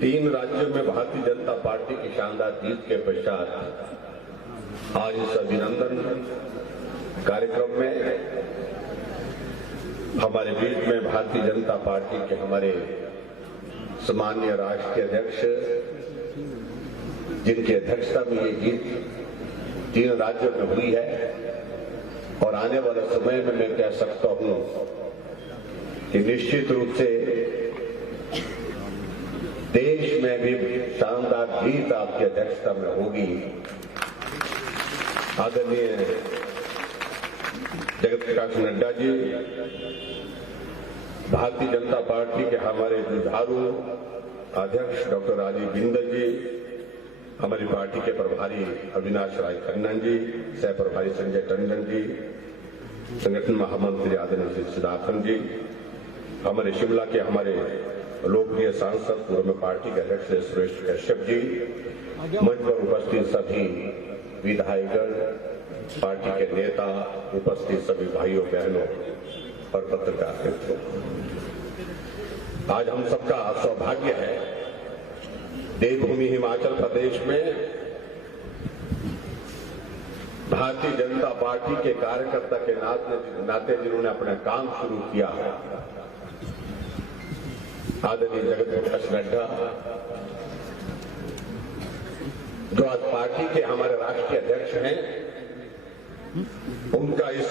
तीन राज्यों में भारतीय जनता पार्टी की शानदार जीत के पश्चात आज इस अभिनंदन कार्यक्रम में हमारे बीच में भारतीय जनता पार्टी के हमारे सम्माननीय राष्ट्रीय अध्यक्ष, जिनकी अध्यक्षता में ये जीत तीन राज्यों में हुई है और आने वाले समय में मैं कह सकता हूं कि निश्चित रूप से देश में भी शानदार जीत आपकी अध्यक्षता में होगी। आदरणीय जगत प्रकाश नड्डा जी, भारतीय जनता पार्टी के हमारे जुझारू अध्यक्ष डॉक्टर राजीव बिंदल जी, हमारी पार्टी के प्रभारी अविनाश राय खन्ना जी, सह प्रभारी संजय टंडन जी, संगठन महामंत्री आदरणीय सिद्धार्थन जी, हमारे शिमला के हमारे लोकप्रिय सांसद पूर्व में पार्टी के अध्यक्ष सुरेश कश्यप जी, मंच पर उपस्थित सभी विधायकगण, पार्टी के नेता, उपस्थित सभी भाइयों बहनों और पत्रकार मित्रों, आज हम सबका सौभाग्य है देवभूमि हिमाचल प्रदेश में भारतीय जनता पार्टी के कार्यकर्ता के नाते जिन्होंने अपना काम शुरू किया है, आदरणीय जगत प्रकाश नड्डा, जो आज पार्टी के हमारे राष्ट्रीय अध्यक्ष हैं, उनका इस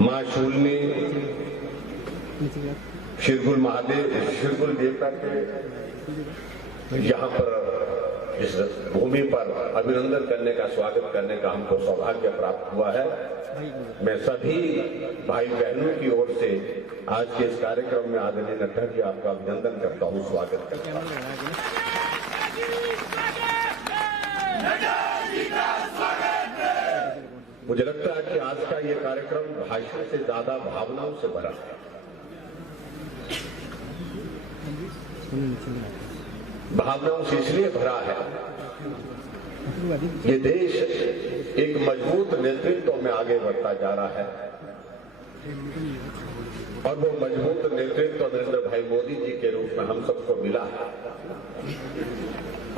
मां शूलिनी शिरगुल महादेव शिरगुल देवता के यहां पर इस भूमि पर अभिनंदन करने का, स्वागत करने का हमको सौभाग्य प्राप्त हुआ है। मैं सभी भाई बहनों की ओर से आज के इस कार्यक्रम में आदरणीय नड्डा जी आपका अभिनंदन करता हूं, स्वागत करता हूं। मुझे लगता है कि आज का ये कार्यक्रम भाषण से ज्यादा भावनाओं से भरा है। भावनाओं से इसलिए भरा है, ये देश एक मजबूत नेतृत्व में आगे बढ़ता जा रहा है और वो मजबूत नेतृत्व नरेंद्र भाई मोदी जी के रूप में हम सबको मिला है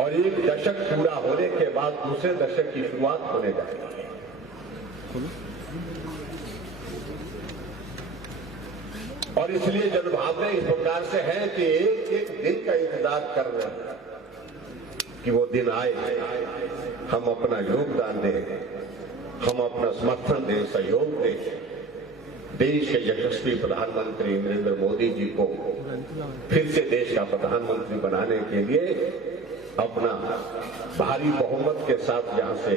और एक दशक पूरा होने के बाद दूसरे दशक की शुरुआत होने जा रही है। और इसलिए जनभावना इस प्रकार से है कि एक एक दिन का इंतजार कर रहे हैं कि वो दिन आए, हम अपना योगदान दें, हम अपना समर्थन दें, सहयोग दें, देश के यशस्वी प्रधानमंत्री नरेंद्र मोदी जी को फिर से देश का प्रधानमंत्री बनाने के लिए अपना भारी बहुमत के साथ यहां से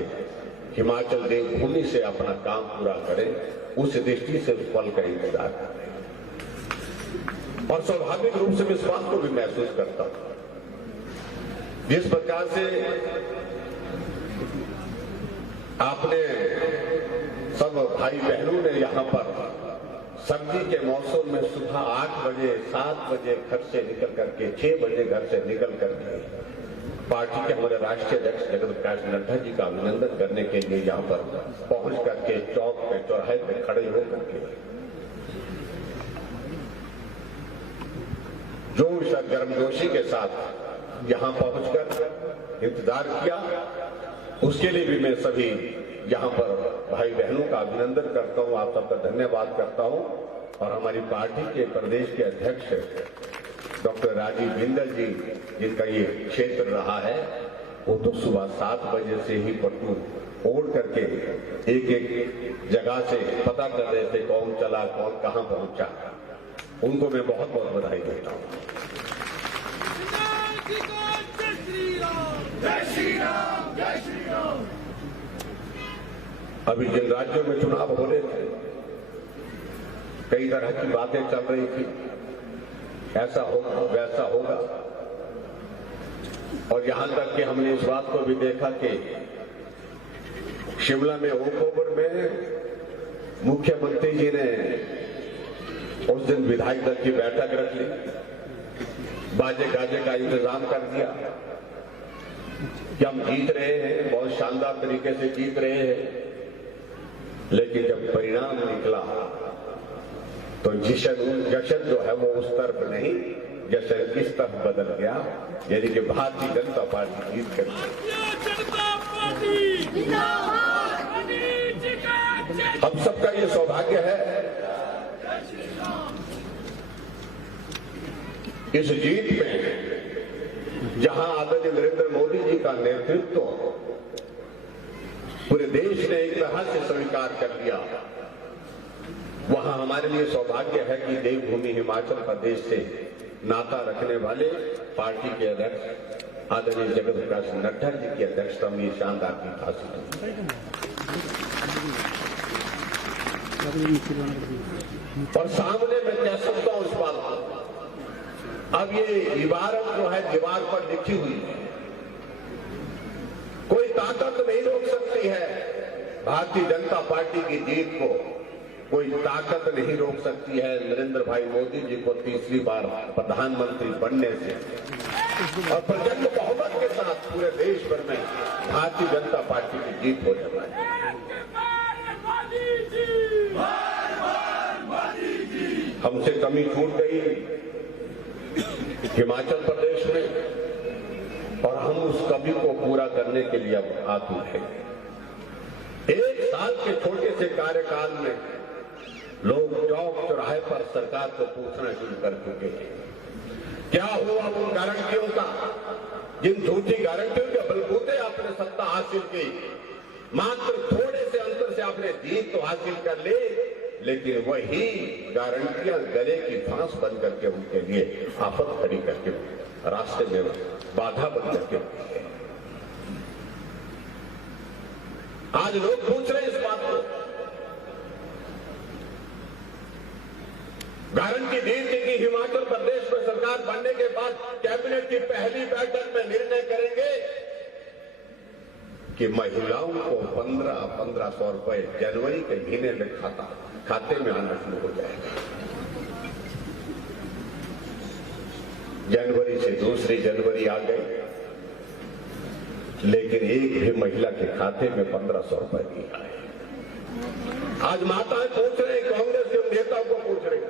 हिमाचल देवभूमि से अपना काम पूरा करें, उस दृष्टि से उस पल का इंतजार करें। और स्वाभाविक रूप से इस बात को भी महसूस करता हूं, जिस प्रकार से आपने सब भाई बहनों ने यहां पर सर्दी के मौसम में सुबह 8 बजे 7 बजे घर से निकल करके 6 बजे घर से निकल करके पार्टी के हमारे राष्ट्रीय अध्यक्ष जगत प्रकाश नड्डा जी का अभिनंदन करने के लिए यहां पर पहुंच करके चौक पे, चौराहे पे खड़े होकर के जोश और गर्मजोशी के साथ यहां पहुंचकर इंतजार किया, उसके लिए भी मैं सभी यहां पर भाई बहनों का अभिनंदन करता हूं, आप सबका धन्यवाद करता हूं। और हमारी पार्टी के प्रदेश के अध्यक्ष डॉक्टर राजीव बिंदल जी, जिनका ये क्षेत्र रहा है, वो तो सुबह 7 बजे से ही पट्टू ओढ़ करके एक एक जगह से पता कर रहे थे कौन चला, कौन कहां पहुंचा। उनको मैं बहुत बहुत बधाई देता हूं। अभी जिन राज्यों में चुनाव हो रहे थे, कई तरह की बातें चल रही थी, ऐसा होगा वैसा होगा, और यहां तक कि हमने इस बात को भी देखा कि शिमला में ओक-ओवर में मुख्यमंत्री जी ने उस दिन विधायक दल की बैठक रख ली, बाजे गाजे का इंतजाम कर दिया कि हम जीत रहे हैं, बहुत शानदार तरीके से जीत रहे हैं। लेकिन जब परिणाम निकला तो जश्न जो है वो उस तरफ नहीं, जैसे इस तरह बदल गया, यानी कि भारतीय जनता पार्टी जीत कर हम सबका ये सौभाग्य है इस जीत में, जहां आदरणीय नरेंद्र मोदी जी का नेतृत्व पूरे देश ने एक तरह से स्वीकार कर लिया, वहां हमारे लिए सौभाग्य है कि देवभूमि हिमाचल प्रदेश से नाता रखने वाले पार्टी के अध्यक्ष आदरणीय जगत प्रकाश नड्डा जी की अध्यक्षता में शानदार जीत हासिल हुई। और सामने मैं कह सकता हूं इस बात को, अब ये इबारत जो है दीवार पर लिखी हुई है, कोई ताकत नहीं रोक सकती है भारतीय जनता पार्टी की जीत को, कोई ताकत नहीं रोक सकती है नरेंद्र भाई मोदी जी को तीसरी बार प्रधानमंत्री बनने से, और प्रचंड बहुमत के साथ पूरे देश भर में भारतीय जनता पार्टी की जीत हो जाए। हमसे कमी छूट गई हिमाचल प्रदेश में, और हम उस कमी को पूरा करने के लिए अब आतुर हैं। एक साल के छोटे से कार्यकाल में लोग चौक चौराहे पर सरकार को पूछना शुरू कर चुके हैं, क्या हुआ उन गारंटियों का, जिन झूठी गारंटियों के बलबूते आपने सत्ता हासिल की, मात्र थोड़े से अंतर से आपने जीत तो हासिल कर ली, लेकिन वही गारंटियां गले की फांस बन करके उनके लिए आफत खड़ी करके रास्ते में बाधा बन करके, आज लोग पूछ रहे हैं इस बात को। गारंटी दी थी कि हिमाचल प्रदेश में सरकार बनने के बाद कैबिनेट की पहली बैठक में निर्णय करेंगे कि महिलाओं को 1500 रुपए जनवरी के महीने में खाते में आना शुरू हो जाएगा। जनवरी से दूसरी जनवरी आ गई, लेकिन एक भी महिला के खाते में 1500 रुपए नहीं आए। आज माताएं पूछ रहे, कांग्रेस के नेताओं को पूछ रहे,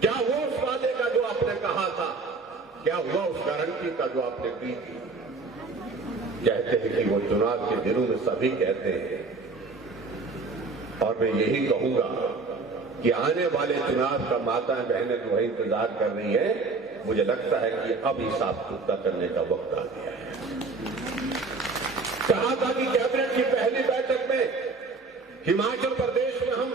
क्या हुआ उस वादे का जो आपने कहा था, क्या हुआ उस गारंटी का जो आपने दी थी। कहते हैं कि वो चुनाव के दिनों में सभी कहते हैं, और मैं यही कहूंगा कि आने वाले चुनाव का माताएं बहनें जो है इंतजार कर रही है, मुझे लगता है कि अब हिसाब चुकता करने का वक्त आ गया है। कहा था कि कैबिनेट की पहली बैठक में हिमाचल प्रदेश में हम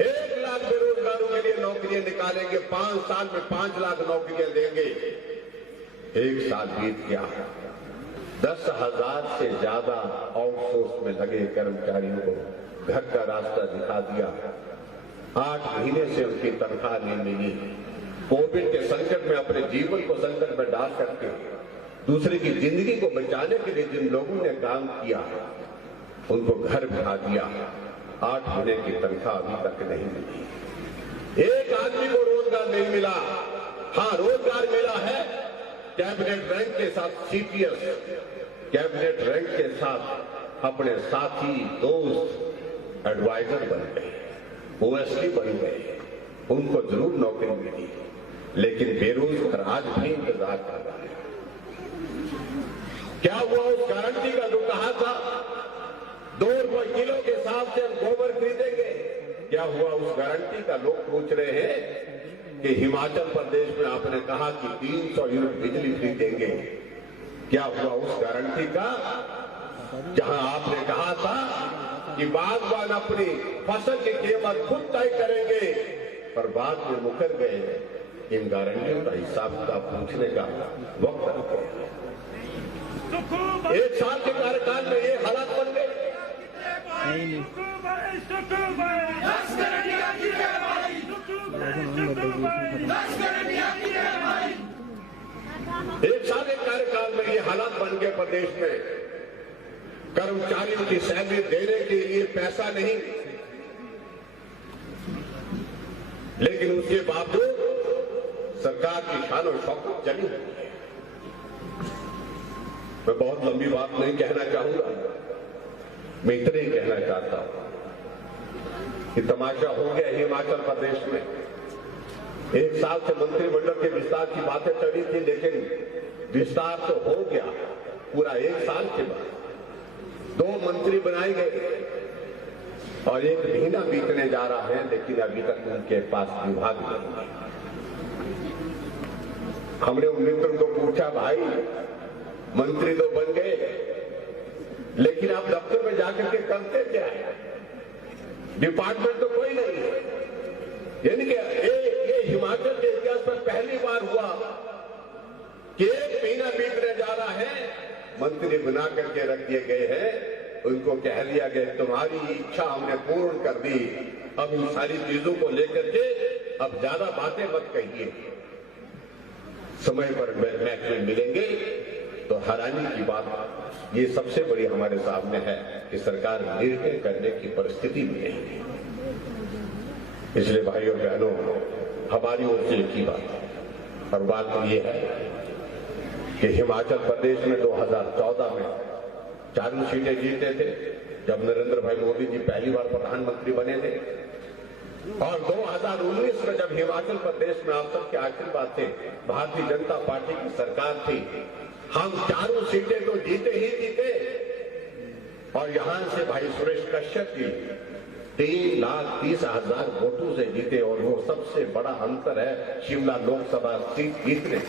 1 लाख बेरोजगारों के लिए नौकरियां निकालेंगे, 5 साल में 5 लाख नौकरियां देंगे। 1 साल बीत गया, 10,000 से ज्यादा आउटसोर्स में लगे कर्मचारियों को घर का रास्ता दिखा दिया। 8 महीने से उनकी तनख्वाह नहीं मिली। कोविड के संकट में अपने जीवन को संकट में डाल करके दूसरे की जिंदगी को बचाने के लिए जिन लोगों ने काम किया, उनको घर बिठा दिया। 8 महीने की तनख्वाह अभी तक नहीं मिली। एक आदमी को रोजगार नहीं मिला। हाँ, रोजगार मिला है कैबिनेट रैंक के साथ सीपीएस, कैबिनेट रैंक के साथ अपने साथी दोस्त एडवाइजर बन गए, ओएसडी बन गए, उनको जरूर नौकरी मिली, लेकिन बेरोजगार आज भी इंतजार कर रहा है। क्या हुआ उस गारंटी का जो कहा था 2 रुपए किलो के हिसाब से हम गोबर खरीदेंगे? क्या हुआ उस गारंटी का? लोग पूछ रहे हैं कि हिमाचल प्रदेश में आपने कहा कि 300 यूनिट बिजली फ्री देंगे। क्या हुआ उस गारंटी का, जहां आपने कहा था कि बागवान अपनी फसल की कीमत खुद तय करेंगे, पर बाद में मुकर गए। इन गारंटियों का हिसाब किताब पूछने का वक्त आ गया। 1 साल के कार्यकाल में ये हालात बन गए। एक साल के कार्यकाल में ये हालात बन गए प्रदेश में। कर्मचारियों की सैलरी देने के लिए पैसा नहीं, लेकिन उसके बावजूद सरकार की शान और शौकत चली हुई है। मैं बहुत लंबी बात नहीं कहना चाहूंगा, मैं इतना ही कहना चाहता हूं कि तमाशा हो गया हिमाचल प्रदेश में। एक साल से मंत्रिमंडल के विस्तार की बातें चली थी, लेकिन विस्तार तो हो गया पूरा एक साल के बाद। 2 मंत्री बनाए गए और 1 महीना बीतने जा रहा है, लेकिन अभी तक उनके पास विभाग नहीं। हमने उन मित्रों को पूछा, भाई मंत्री तो बन गए, लेकिन आप दफ्तर में जाकर के करते क्या है? डिपार्टमेंट तो कोई नहीं है। यानी कि ये हिमाचल के इतिहास में पहली बार हुआ कि 1 महीना बीतने जा रहा है, मंत्री बना करके रख दिए गए हैं, उनको कह दिया गया तुम्हारी इच्छा हमने पूर्ण कर दी, अब इन सारी चीजों को लेकर के अब ज्यादा बातें मत कहिए, समय पर महफिल मिलेंगे। तो हैरानी की बात ये सबसे बड़ी हमारे सामने है कि सरकार निर्णय करने की परिस्थिति में नहीं है। इसलिए भाइयों बहनों, हमारी ओर से एक ही बात, और बात तो ये है कि हिमाचल प्रदेश में 2014 में 4 सीटें जीते थे जब नरेंद्र भाई मोदी जी पहली बार प्रधानमंत्री बने थे, और 2019 में जब हिमाचल प्रदेश में आप सबके आशीर्वाद से भारतीय जनता पार्टी की सरकार थी, हम 4 सीटें तो जीते ही जीते, और यहां से भाई सुरेश कश्यप जी 3,30,000 वोटों से जीते, और वो सबसे बड़ा अंतर है शिमला लोकसभा सीट जीतने।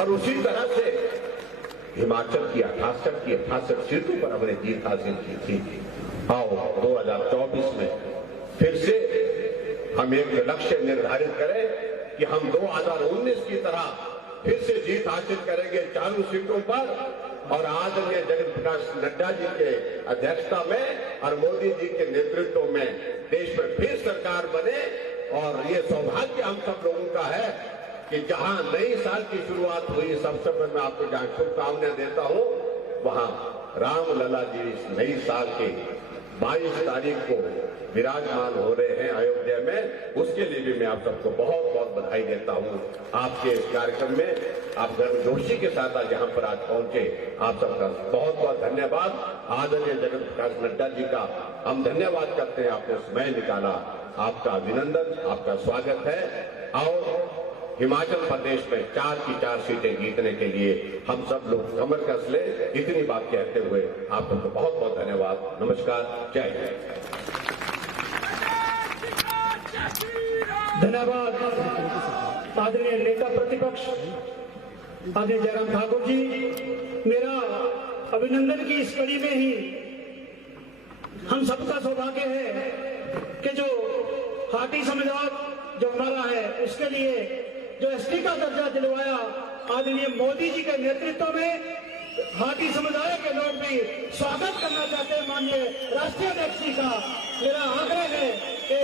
और उसी तरह से हिमाचल की 68 सीटों पर हमने जीत हासिल की थी। आओ 2024 में फिर से हम एक लक्ष्य निर्धारित करें कि हम 2019 की तरह फिर से जीत हासिल करेंगे 4 सीटों पर, और आदरणीय जगत प्रकाश नड्डा जी के अध्यक्षता में और मोदी जी के नेतृत्व में देश में फिर सरकार बने। और ये सौभाग्य हम सब लोगों का है कि जहां नई साल की शुरुआत हुई, सबसे पहले मैं आपको जहां शुभकामनाएं देता हूं, वहां राम लला जी इस नई साल के 22 तारीख को विराजमान हो रहे हैं अयोध्या में। उसके लिए भी मैं आप सबको बहुत बहुत बधाई देता हूं। आपके इस कार्यक्रम में आप गर्मजोशी के साथ आज यहां पर आज पहुंचे, आप सबका बहुत बहुत धन्यवाद। आदरणीय जगत प्रकाश नड्डा जी का हम धन्यवाद करते हैं, आपने समय निकाला, आपका अभिनंदन, आपका स्वागत है। और हिमाचल प्रदेश में 4 की 4 सीटें जीतने के लिए हम सब लोग कमर कस ले। इतनी बात कहते हुए आप सबको बहुत बहुत धन्यवाद। नमस्कार, जय हिंद। धन्यवाद आदरणीय नेता प्रतिपक्ष आदरणीय जयराम ठाकुर जी। मेरा अभिनंदन की इस कड़ी में ही हम सबका सौभाग्य है कि जो हाटी समुदाय जो हमारा है, उसके लिए जो एसटी का दर्जा दिलवाया आदरणीय मोदी जी के नेतृत्व में, हाटी समुदाय के लोग भी स्वागत करना चाहते हैं माननीय राष्ट्रीय अध्यक्ष जी का। मेरा आग्रह है कि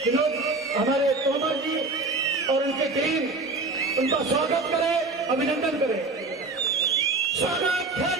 विनोद हमारे तोमर जी और उनकी टीम उनका स्वागत करे, अभिनंदन करे। स्वागत है